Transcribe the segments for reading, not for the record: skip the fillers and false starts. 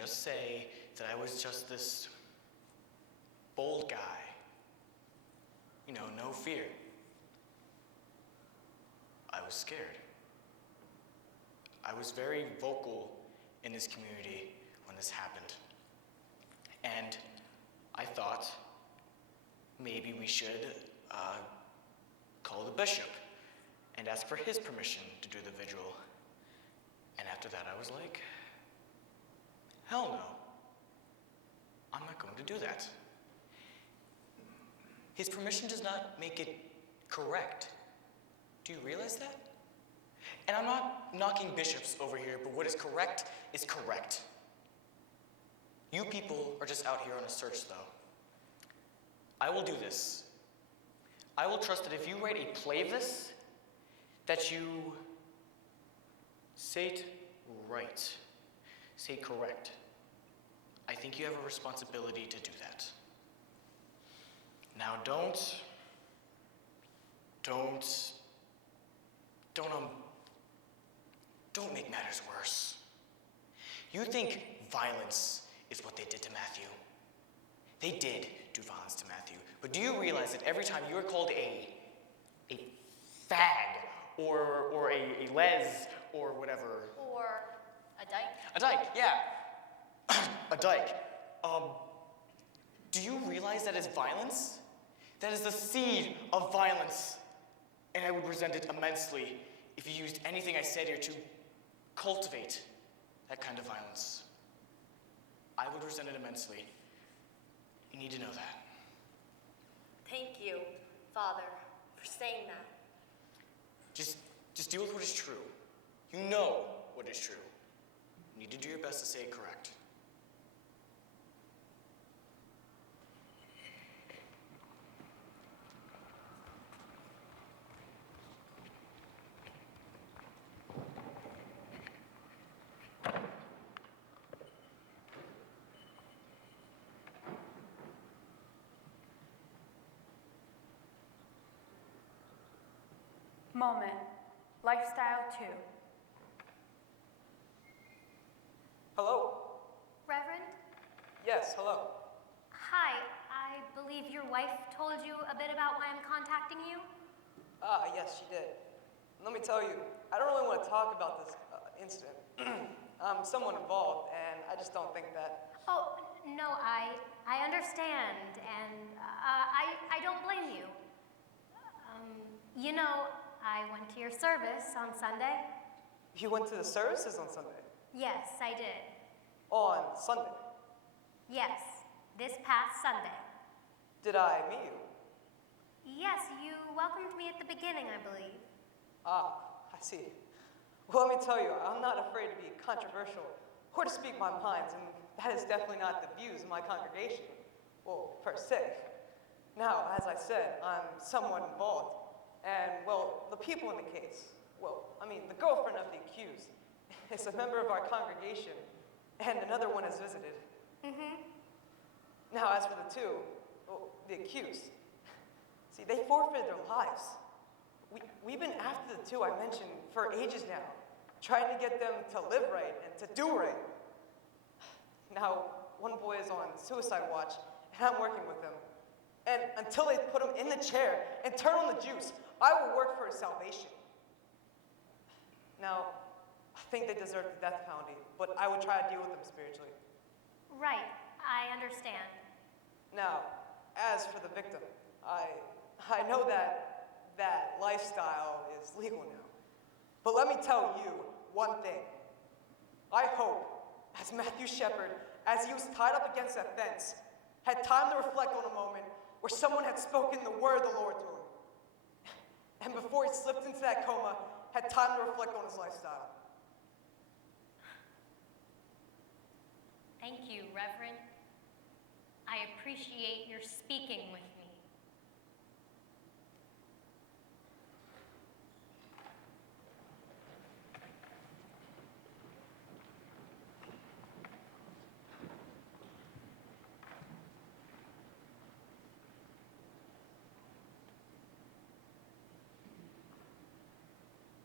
just say that I was just this bold guy. You know, no fear. I was scared. I was very vocal in this community when this happened. And I thought maybe we should call the bishop and ask for his permission to do the vigil. And after that, I was like, hell no. I'm not going to do that. His permission does not make it correct. Do you realize that? And I'm not knocking bishops over here, but what is correct is correct. You people are just out here on a search, though. I will do this. I will trust that if you write a play of this, that you say it right, say it correct. I think you have a responsibility to do that. Now don't make matters worse. You think violence is what they did to Matthew. They did do violence to Matthew. But do you realize that every time you are called a fag or a les or whatever? Or a dyke? A dyke, yeah. A dyke. Do you realize that is violence? That is the seed of violence. And I would resent it immensely if you used anything I said here to cultivate that kind of violence. I would resent it immensely. You need to know that. Thank you, Father, for saying that. Just deal with what is true. You know what is true. You need to do your best to say it correct. Moment. Lifestyle 2. Hello? Reverend? Yes, hello. Hi, I believe your wife told you a bit about why I'm contacting you? Yes, she did. Let me tell you, I don't really want to talk about this incident. I'm somewhat involved, and I just don't think that... Oh, no, I understand, and I don't blame you. You know, I went to your service on Sunday. You went to the services on Sunday? Yes, I did. On Sunday? Yes, this past Sunday. Did I meet you? Yes, you welcomed me at the beginning, I believe. I see. Well, let me tell you, I'm not afraid to be controversial or to speak my mind, and that is definitely not the views of my congregation. Well, per se. Now, as I said, I'm somewhat involved. And, well, the people in the case, the girlfriend of the accused is a member of our congregation, and another one has visited. Mm-hmm. Now, as for the two, the accused, see, they forfeited their lives. We've been after the two I mentioned for ages now, trying to get them to live right and to do right. Now, one boy is on suicide watch, and I'm working with him. And until they put him in the chair and turn on the juice, I will work for his salvation. Now, I think they deserve the death penalty, but I would try to deal with them spiritually. Right, I understand. Now, as for the victim, I know that lifestyle is legal now. But let me tell you one thing. I hope, as Matthew Shepard, as he was tied up against that fence, had time to reflect on a moment where someone had spoken the word of the Lord to him. And before he slipped into that coma, had time to reflect on his lifestyle. Thank you, Reverend. I appreciate your speaking with me.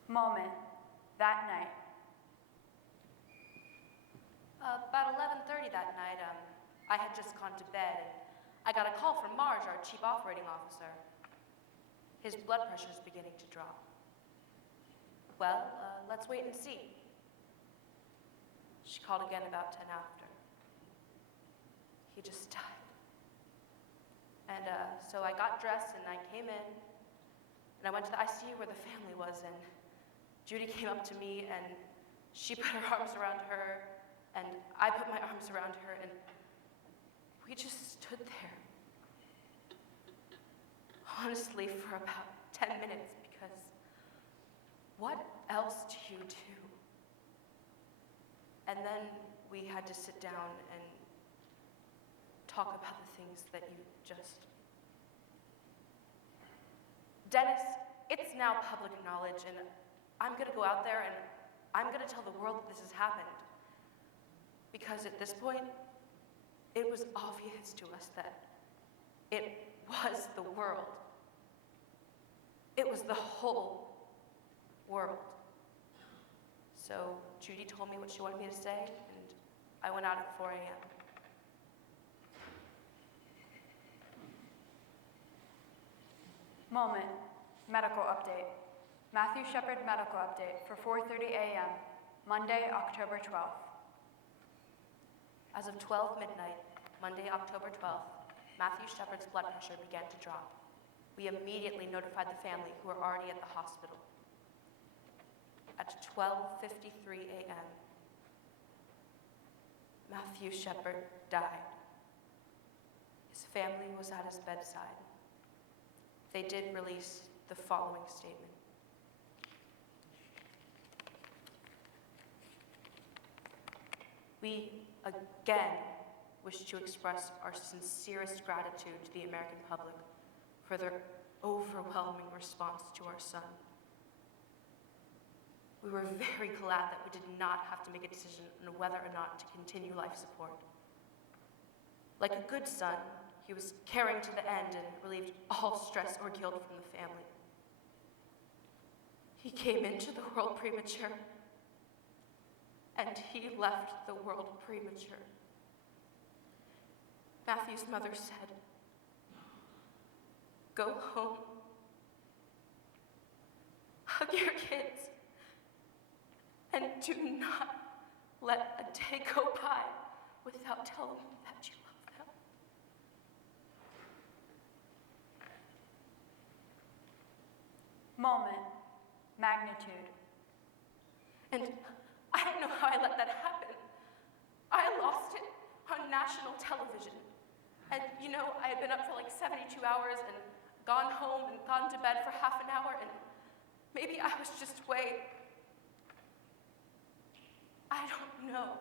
Moment. That night. About 11:30 I had just gone to bed, and I got a call from Marge, our chief operating officer. His blood pressure is beginning to drop. Well, let's wait and see. She called again about 10 after. He just died. And so I got dressed and I came in, and I went to the ICU where the family was, and Judy came up to me and she put her arms around her, and I put my arms around her, and we just stood there. Honestly, for about 10 minutes, because what else do you do? And then we had to sit down and talk about the things that you just... Dennis, it's now public knowledge, and I'm gonna go out there and I'm gonna tell the world that this has happened. Because at this point, it was obvious to us that it was the world. It was the whole world. So Judy told me what she wanted me to say, and I went out at 4 a.m. Moment. Medical update. Matthew Shepard medical update for 4:30 a.m., Monday, October 12th. As of 12 midnight, Monday, October 12th, Matthew Shepard's blood pressure began to drop. We immediately notified the family, who were already at the hospital. At 12:53 a.m., Matthew Shepard died. His family was at his bedside. They did release the following statement. We again wish to express our sincerest gratitude to the American public for their overwhelming response to our son. We were very glad that we did not have to make a decision on whether or not to continue life support. Like a good son, he was caring to the end and relieved all stress or guilt from the family. He came into the world premature, and he left the world premature. Matthew's mother said, "Go home, hug your kids, and do not let a day go by without telling them that you love them." Moment. Magnitude. And I don't know how I let that happen. I lost it on national television. And you know, I had been up for like 72 hours and gone home and gone to bed for half an hour, and maybe I was just I don't know.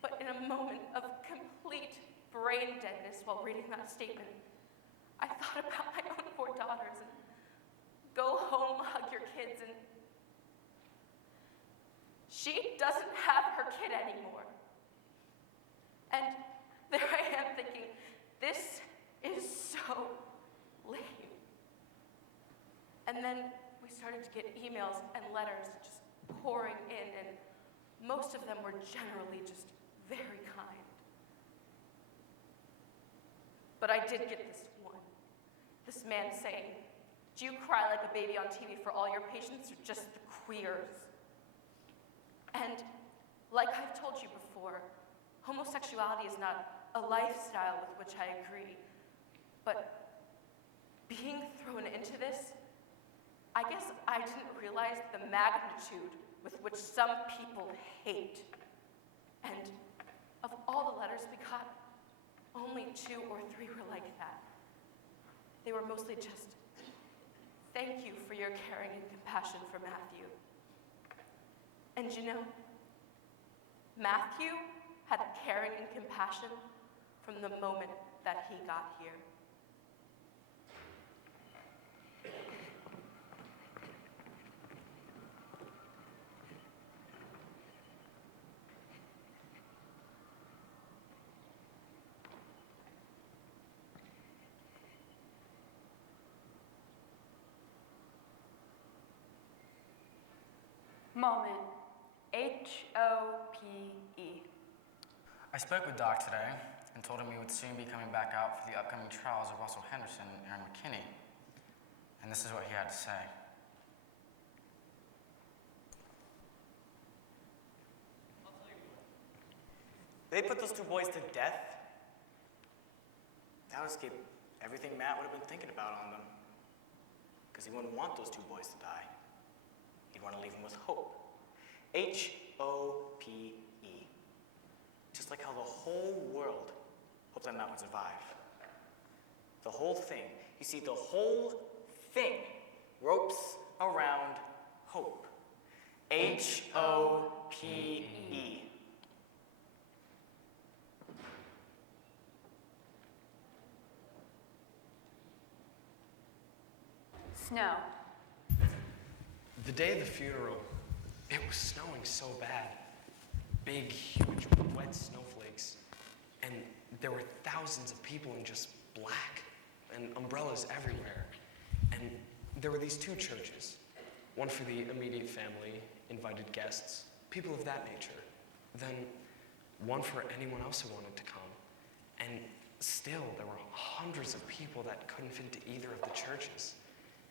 But in a moment of complete brain deadness while reading that statement, I thought about my own 4 daughters and go home, hug your kids, and she doesn't have her kid anymore. And there I am thinking, this is so lame. And then we started to get emails and letters just pouring in, and most of them were generally just very kind. But I did get this man saying, "Do you cry like a baby on TV for all your patients, or just the queers?" And like I've told you before, homosexuality is not a lifestyle with which I agree, but being thrown into this, I guess I didn't realize the magnitude with which some people hate. And of all the letters we got, only 2 or 3 were like that. They were mostly just, "Thank you for your caring and compassion for Matthew." And you know, Matthew had caring and compassion from the moment that he got here. Moment. HOPE. I I spoke with Doc today and told him he would soon be coming back out for the upcoming trials of Russell Henderson and Aaron McKinney. And this is what he had to say. They put those two boys to death. That would escape everything Matt would have been thinking about on them. Because he wouldn't want those two boys to die. He'd want to leave them with hope. H-O-P-E. Just like how the whole world hoped that Matt would survive. The whole thing. You see, the whole thing ropes around hope. H-O-P-E. Snow. The day of the funeral, it was snowing so bad. Big, huge, wet snowflakes. And there were thousands of people in just black and umbrellas everywhere. And there were these two churches, one for the immediate family, invited guests, people of that nature. Then one for anyone else who wanted to come. And still, there were hundreds of people that couldn't fit into either of the churches.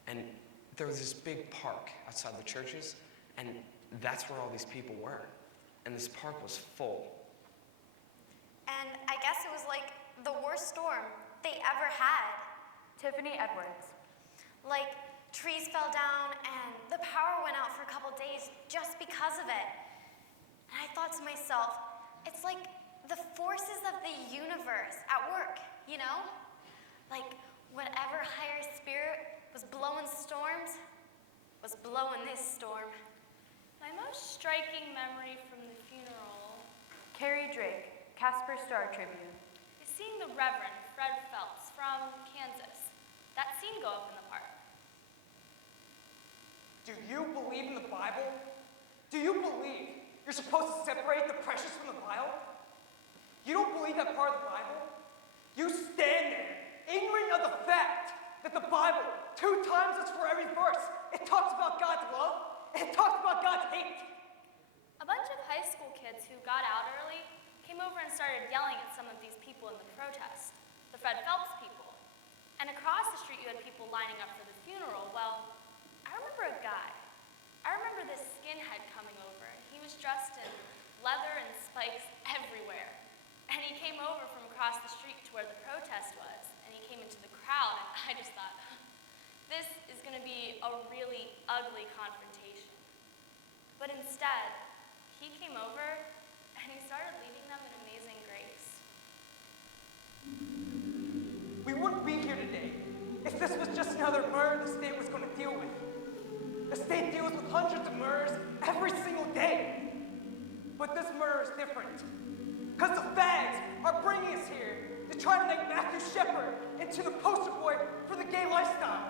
And there was this big park outside the churches, and that's where all these people were. And this park was full. And I guess it was like the worst storm they ever had. Tiffany Edwards. Like, trees fell down and the power went out for a couple days just because of it. And I thought to myself, it's like the forces of the universe at work, you know? Like, whatever higher spirit was blowing storms was blowing this storm. My most striking memory from the funeral Carrie Drake, Casper Star Tribune. is seeing the Reverend Fred Phelps from Kansas. That scene go up in the park. Do you believe in the Bible? Do you believe you're supposed to separate the precious from the vile? You don't believe that part of the Bible? You stand there, ignorant of the fact that the Bible, 2 times for every verse, it talks about God's love, and it talks about God's hate. A bunch of high school kids who got out early came over and started yelling at some of these people in the protest, the Fred Phelps people. And across the street you had people lining up for the funeral. Well, I remember a guy. I remember this skinhead coming over, and he was dressed in leather and spikes everywhere. And he came over from across the street to where the protest was, and he came into the crowd, and I just thought, this is going to be a really ugly confrontation. But instead, he came over, and he started leading them in amazing grace. We wouldn't be here today if this was just another murder the state was going to deal with. The state deals with hundreds of murders every single day. But this murder is different. Because the fags are bringing us here to try to make Matthew Shepard into the poster boy for the gay lifestyle.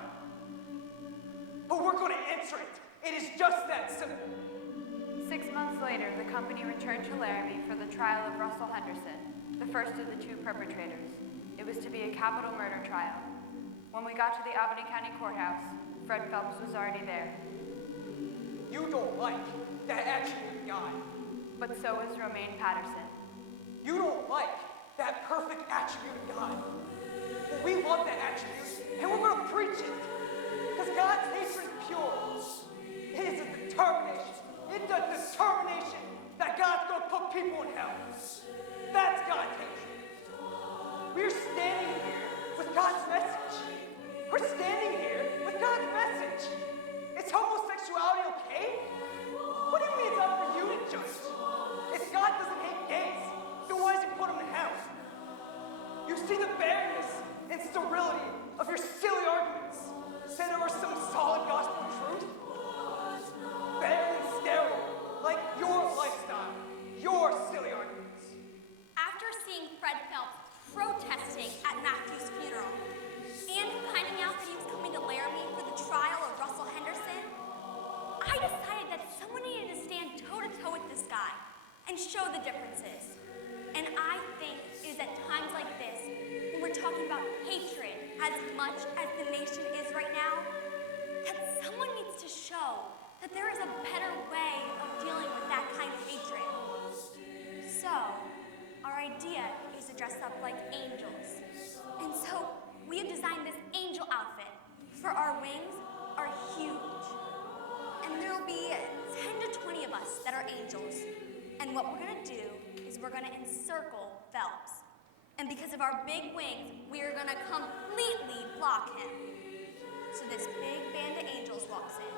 But we're going to answer it. It is just that simple. 6 months later, the company returned to Laramie for the trial of Russell Henderson, the first of the 2 perpetrators. It was to be a capital murder trial. When we got to the Albany County Courthouse, Fred Phelps was already there. You don't like that attribute guy. But so was Romaine Patterson. You don't like that perfect attribute of God. But we love that attribute, and we're going to preach it. Because God's hatred is pure. It is a determination. It's a determination that God's going to put people in hell. That's God's hatred. We're standing here with God's message. We're standing here with God's message. Is homosexuality okay? What do you mean it's up for you to judge? If God doesn't hate gays, then why does he put them in hell? You see the barrenness and sterility of your silly arguments set over some solid gospel truth? Barren and sterile, like your lifestyle, your silly arguments. After seeing Fred Phelps protesting at Matthew's funeral and finding out that he was coming to Laramie for the trial of Russell Henderson, I decided that someone needed to stand toe-to-toe with this guy and show the differences. And I think it is at times like this, when we're talking about hatred as much as the nation is right now, that someone needs to show that there is a better way of dealing with that kind of hatred. So, our up like angels. And so we have designed this angel outfit, for our wings are huge. And there'll be 10 to 20 of us that are angels. And what we're gonna do is we're gonna encircle Phelps. And because of our big wings, we are gonna completely block him. So this big band of angels walks in.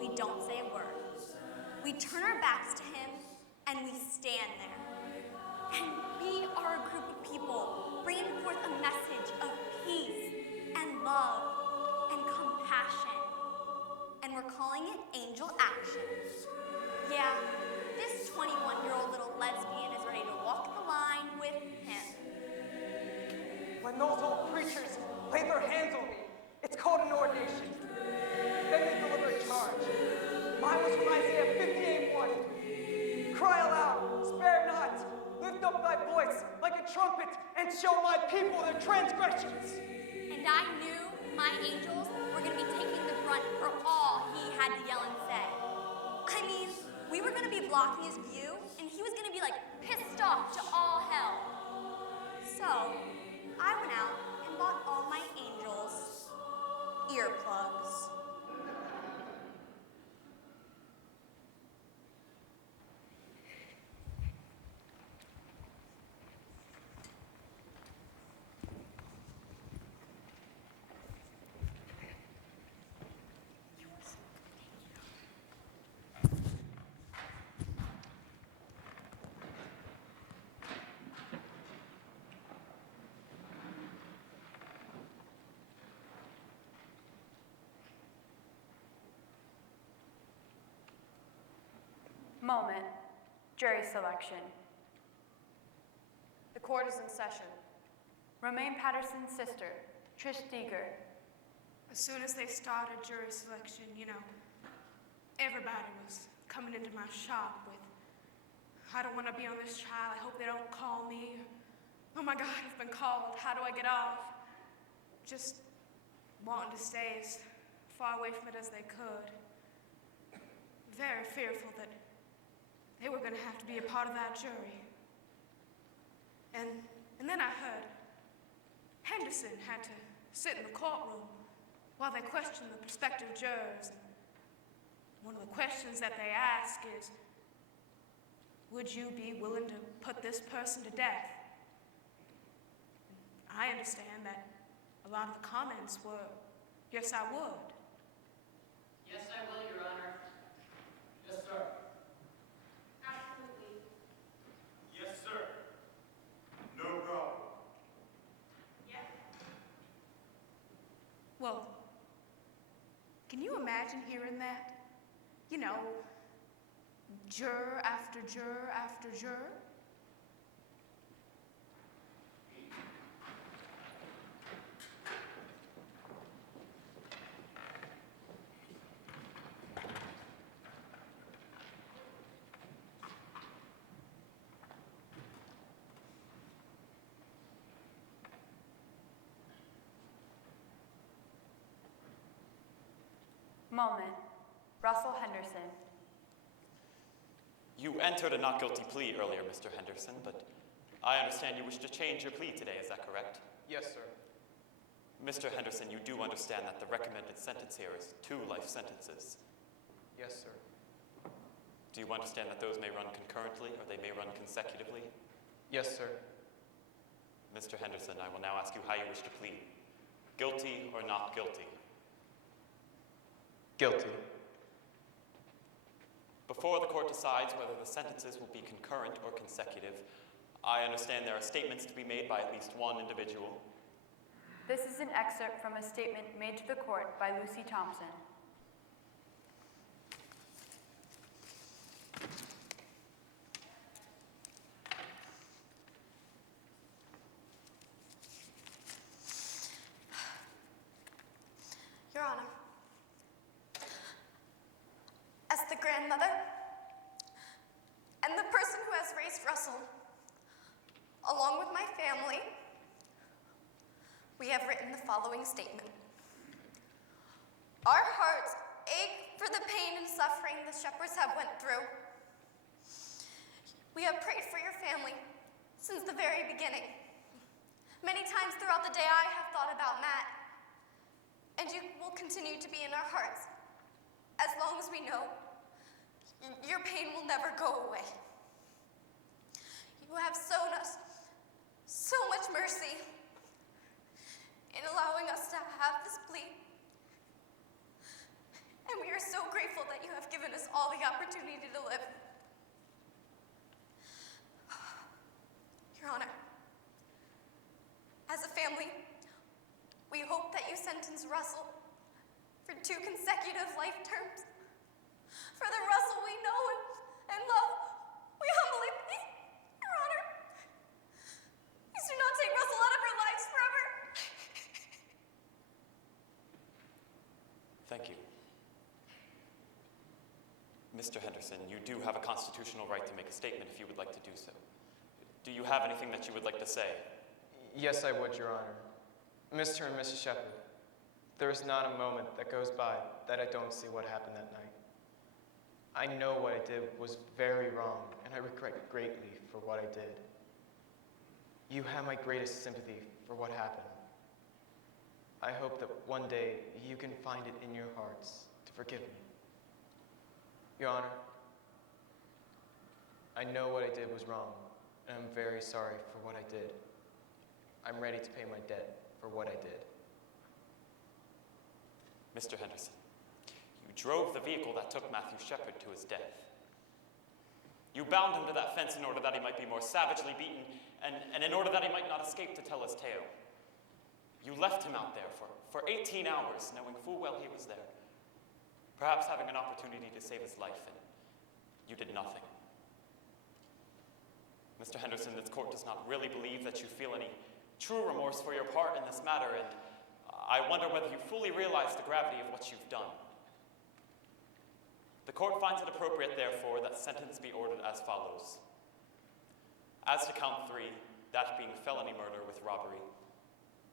We don't say a word. We turn our backs to him and we stand there. And we are a group of people bringing forth a message of peace and love and compassion. And we're calling it Angel Action. Yeah, this 21-year-old little lesbian is ready to walk the line with him. When those old preachers lay their hands on me, it's called an ordination. Then they deliver a charge. Mine was from Isaiah 58:1. Cry aloud, spare not, lift up thy voice like a trumpet, and show my people their transgressions. And I knew my angels were going to be taking the brunt for all he had to yell and say. I mean, we were going to be blocking his view, and he was going to be like pissed off to all hell. So, I went out and bought all my angels earplugs. Moment. Jury selection. The court is in session. Romaine Patterson's sister, Trish Deeger. As soon as they started jury selection, everybody was coming into my shop with, I don't want to be on this trial, I hope they don't call me. Oh my God, I've been called, how do I get off? Just wanting to stay as far away from it as they could. Very fearful that they were going to have to be a part of that jury. And then I heard Henderson had to sit in the courtroom while they questioned the prospective jurors. One of the questions that they ask is, would you be willing to put this person to death? I understand that a lot of the comments were, yes, I would. Yes, I will, Your Honor. Yes, sir. Absolutely. Yes, sir. No problem. Yeah. Well, can you imagine hearing that? Juror after juror after juror? Moment. Russell Henderson. You entered a not guilty plea earlier, Mr. Henderson, but I understand you wish to change your plea today, is that correct? Yes, sir. Mr. Henderson, you do understand that the recommended sentence here is 2 life sentences. Yes, sir. Do you understand that those may run concurrently or they may run consecutively? Yes, sir. Mr. Henderson, I will now ask you how you wish to plead. Guilty or not guilty? Guilty. Before the court decides whether the sentences will be concurrent or consecutive, I understand there are statements to be made by at least one individual. This is an excerpt from a statement made to the court by Lucy Thompson. Your Honor, as the grandmother and the person who has raised Russell, along with my family, we have written the following statement. Our hearts ache for the pain and suffering the Shepherds have went through. We have prayed for your family since the very beginning. Many times throughout the day, I have thought about Matt, and you will continue to be in our hearts as long as we know your pain will never go away. You have shown us so much mercy in allowing us to have this plea, and we are so grateful that you have given us all the opportunity to live. Your Honor, as a family, we hope that you sentence Russell for 2 consecutive life terms. For the Russell we know and love, we humbly plead, Your Honor, please do not take Russell out of our lives forever. Thank you. Mr. Henderson, you do have a constitutional right to make a statement if you would like to do so. Do you have anything that you would like to say? Yes, I would, Your Honor. Mr. and Mrs. Shepard, there is not a moment that goes by that I don't see what happened that night. I know what I did was very wrong, and I regret greatly for what I did. You have my greatest sympathy for what happened. I hope that one day you can find it in your hearts to forgive me. Your Honor, I know what I did was wrong, and I'm very sorry for what I did. I'm ready to pay my debt for what I did. Mr. Henderson, you drove the vehicle that took Matthew Shepard to his death. You bound him to that fence in order that he might be more savagely beaten and in order that he might not escape to tell his tale. You left him out there for 18 hours, knowing full well he was there, perhaps having an opportunity to save his life, and you did nothing. Mr. Henderson, this court does not really believe that you feel any true remorse for your part in this matter, and I wonder whether you fully realize the gravity of what you've done. The court finds it appropriate, therefore, that sentence be ordered as follows. As to count 3, that being felony murder with robbery,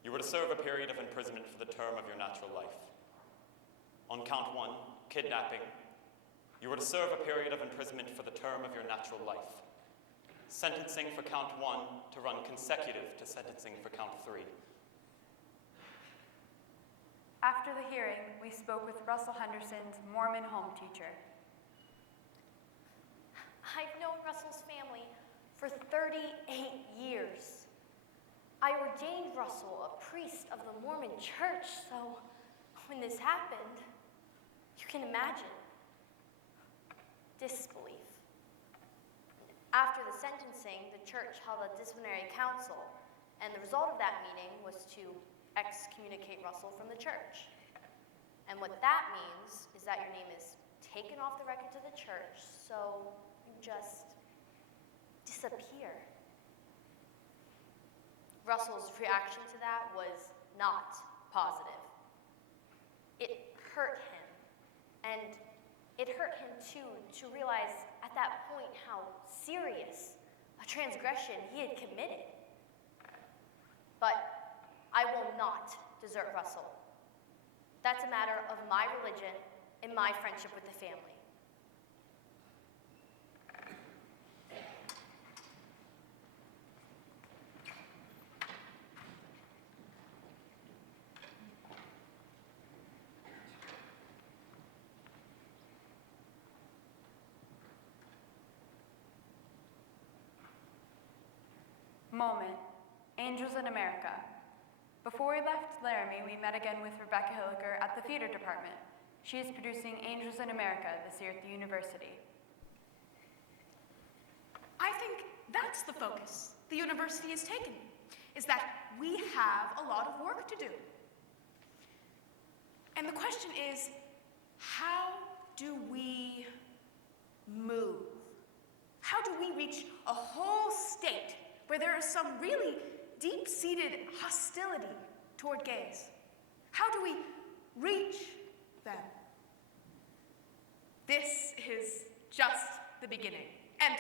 you were to serve a period of imprisonment for the term of your natural life. On count 1, kidnapping, you were to serve a period of imprisonment for the term of your natural life. Sentencing for count 1 to run consecutive to sentencing for count 3. After the hearing, we spoke with Russell Henderson's Mormon home teacher. I've known Russell's family for 38 years. I ordained Russell a priest of the Mormon church, so when this happened, you can imagine disbelief. After the sentencing, the church held a disciplinary council, and the result of that meeting was to excommunicate Russell from the church. And what that means is that your name is taken off the record to the church, so you just disappear. Russell's reaction to that was not positive. It hurt him, and it hurt him too to realize at that point how serious a transgression he had committed. But I will not desert Russell. That's a matter of my religion and my friendship with the family. Moment. Angels in America. Before we left Laramie, we met again with Rebecca Hilliker at the theater department. She is producing Angels in America this year at the university. I think that's the focus the university has taken, is that we have a lot of work to do. And the question is, how do we move? How do we reach a whole state where there is some really deep-seated hostility toward gays? How do we reach them? This is just the beginning. And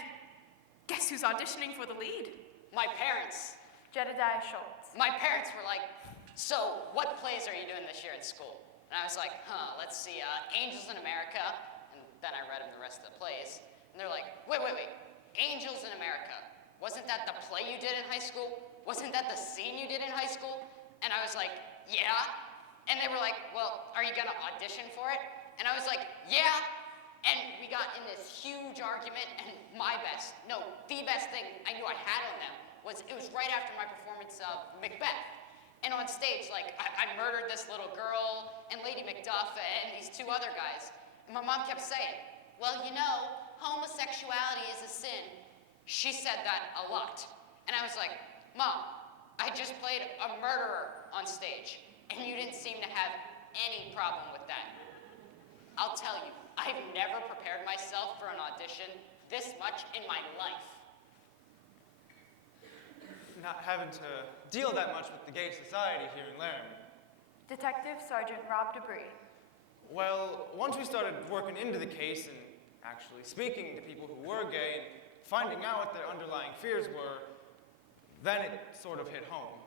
guess who's auditioning for the lead? My parents. Jedediah Schultz. My parents were like, so what plays are you doing this year in school? And I was like, let's see, Angels in America. And then I read them the rest of the plays. And they're like, wait, Angels in America. wasn't that the play you did in high school? Wasn't that the scene you did in high school? And I was like, yeah. And they were like, well, are you gonna audition for it? And I was like, yeah. And we got in this huge argument, and the best thing I knew I had on them was it was right after my performance of Macbeth. And on stage, like, I murdered this little girl, and Lady Macduff, and these two other guys. And my mom kept saying, well, you know, homosexuality is a sin. She said that a lot. And I was like, Mom, I just played a murderer on stage, and you didn't seem to have any problem with that. I'll tell you, I've never prepared myself for an audition this much in my life. Not having to deal that much with the gay society here in Laramie. Detective Sergeant Rob Debris. Well, once we started working into the case and actually speaking to people who were gay and finding out what their underlying fears were, then it sort of hit home.